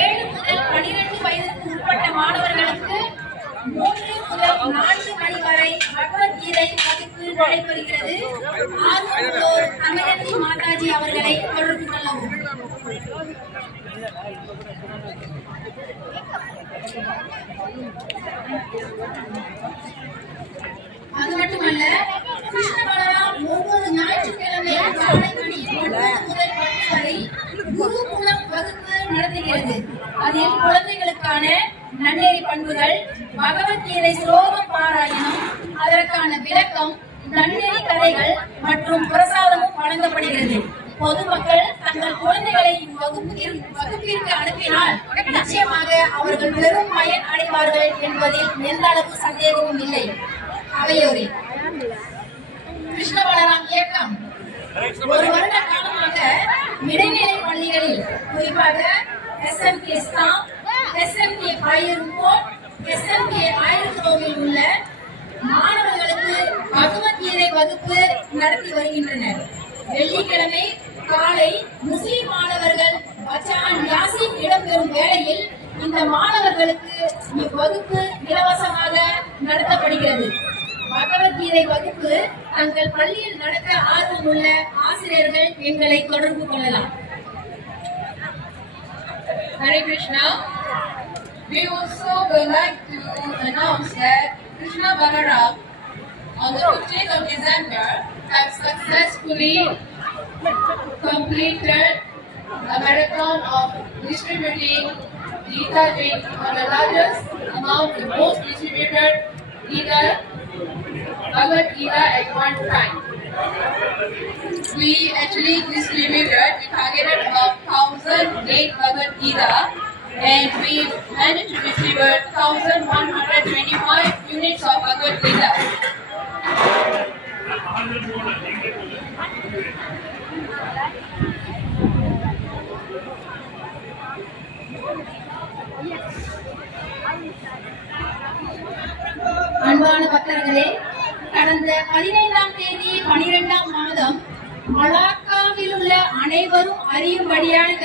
7 முதல் 12 வயதுக்கு உட்பட்ட மாணவர்களுக்கு 3 முதல் 4 மணி வரை பகவத்கீதை வகுப்பு நடைபெறுகிறது. ஆர்வமுள்ளோர் தமயந்தி மாதாஜி அவர்களை தொடர்பு கொள்ளவும். அது மட்டுமல்ல, கிருஷ்ண பலராம் ஒவ்வொரு ஞாயிற்றுக்கிழமையும் காலை மணி 9 முதல் 10 வரை குருகுலம் வகுப்பு நடத்துகிறது. அதில் குழந்தைகளுக்கான நன்னெறி பண்புகள், பகவத்கீதை ஸ்லோகம் பாராயணம், அதற்கான விளக்கம், நன்னெறி கதைகள் மற்றும் பிரசாதமும் வழங்கப்படுகிறது. பொதுமக்கள் தங்கள் குழந்தைகளை வகுப்பிற்கு அனுப்பினால் நிச்சயமாக அவர்கள் பெரும் பயன் அடைவார்கள் என்பதில் எந்த அளவு சந்தேகமும் இல்லை. அவையோரே, கிருஷ்ண பலராம் இயக்கம் ஒரு வருட காலமாக இடைநிலை பள்ளிகளில், குறிப்பாக SMK ஸ்டாம், SMK பையர்கோட், SMK ஆயிரத்தில் உள்ள மாணவர்களுக்கு பகவத்கீதை வகுப்பு நடத்தி வருகின்றனர். வெள்ளிக்கிழமை காலை முஸ்லிம் மாணவர்கள் பச்சான் யாசின் இடம்பெறும் வேளையில் இந்த மாணவர்களுக்கு இவ்வகுப்பு இலவசமாக நடத்தப்படுகிறது. பகவத்கீதை வகுப்பு தங்கள் பள்ளியில் நடக்க ஆர்வமுள்ள ஆசிரியர்கள் எங்களை தொடர்பு கொள்ளலாம். Hare Krishna. We also would like to announce that Krishna Balaram on the 15th of December have successfully completed a marathon of distributing Gita drink on the largest amount, the most distributed Gita, Bhagavad Gita at one time. We actually distributed, we targeted about 1,008 Bhagavad Gita, and we managed to distribute 1,125 units of Bhagavad Gita. அன்பான பக்தர்களே, கடந்த 15ஆம் தேதி 12ஆம் மாதம் மலாக்காவில் உள்ள அனைவரும் அறியும்படியாக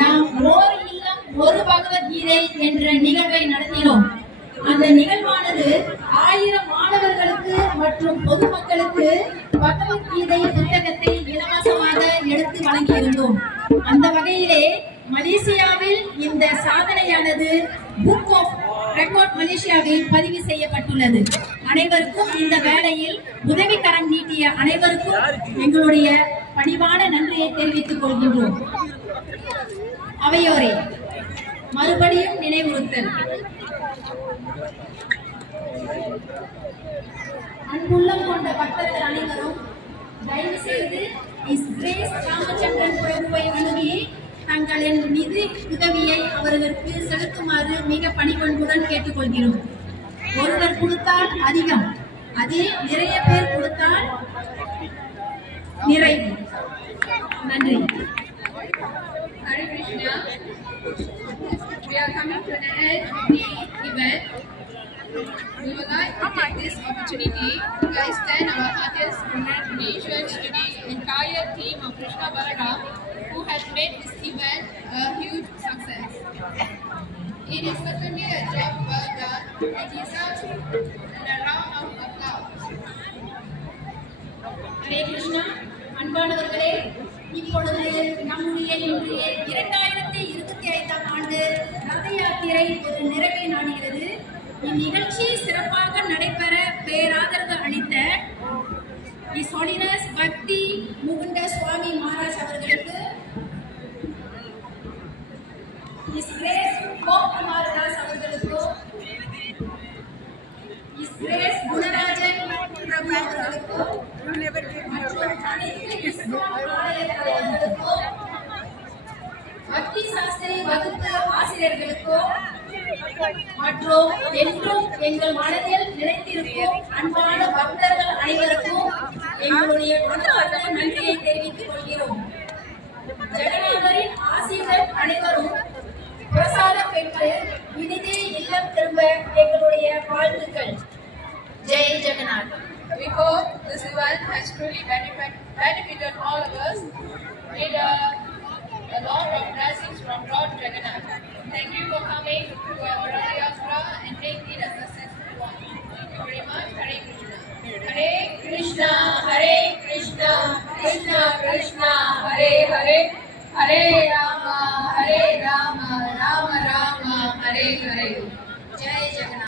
நாம் ஓர் இல்லம் ஒரு பகவத்கீதை என்ற நிகழ்வை நடத்தினோம். அந்த நிகழ்வானது 1000 மாணவர்களுக்கு மற்றும் பொதுமக்களுக்கு பகவத்கீதை புத்தகத்தை இலவசமாக எடுத்து வழங்கியிருந்தோம். அந்த வகையிலே மலேசியாவில் இந்த சாதனையானது புக் ஆஃப் ரெக்கார்ட் மலேசியாவில் பதிவு செய்யப்பட்டுள்ளது. அனைவருக்கும் இந்த வேளையில் உதவிக்கரம் நீட்டிய அனைவருக்கும் எங்களுடைய பணிவான நன்றியை தெரிவித்துக் கொள்கின்றோம். அவையோரே, மறுபடியும் நினைவுறுத்தல். அன்புள்ளம் கொண்ட பக்தர்கள் அனைவரும் தயவு செய்து இஸ் கிரேஸ் ராமச்சந்திரன் பிரபுவை அணுகி தங்களின் நிதி உதவியை அவர்களுக்கு செலுத்துமாறு மிக பணிவன்புடன் கேட்டுக்கொள்கிறோம். ஒருவர் கொடுத்தால் அதிகம், அதே நிறைய பேர் கொடுத்தால் நிறைவு. நன்றி. Hare Krishna. We are coming to the end of the event. We would like to take this opportunity to extend our heartiest congratulations to the entire team of Krishna Balaram who has made this event a huge success. It is certainly a job well done and deserves a round of applause. Hare Krishna. அன்பானவர்களே, இப்பொழுது நம்முடைய இன்றைய 2025ஆம் ஆண்டு ரத யாத்திரை ஒரு நிறைவை நாடுகிறது. இந்நிகழ்ச்சி சிறப்பாக நடைபெற பேராதரவு அளித்த His Holiness பக்தி முகுந்த சுவாமி மகாராஜ் அவர்களுக்கு, His Grace கோகுமார் தாஸ் அவர்களுக்கும், His Grace குணராஜன் பிரபு அவர்களுக்கும், மற்றும் அனைத்து இஸ்லாம் ஆலய தலைவர்களுக்கும், பக்தி சாஸ்திரி வகுப்பு ஆசிரியர்களுக்கும் மற்றும் என்றும் எங்கள் மனதில் நிலைத்திருக்கும் அன்பான பக்தர்கள் அனைவருக்கும் எங்களுடைய மனமார்ந்த நன்றியை தெரிவித்துக் கொள்கிறோம். ஜெகநாதரின் ஆசீர்வாதம் அனைவரும் பிரசாதம் பெற்று இனிதே இல்லம் திரும்ப எங்களுடைய வாழ்த்துக்கள். Jai Jagannath. We hope this event has truly benefited all of us. May the a lot of blessings from Lord Jagannath. Thank you for coming to our Rath Yatra and make it a successful one. Thank you very much. Hare Krishna. Hare Krishna, Hare Krishna, Krishna Krishna, Hare Hare, Hare Rama, Rama Rama, Hare Hare. Jai Jagannath.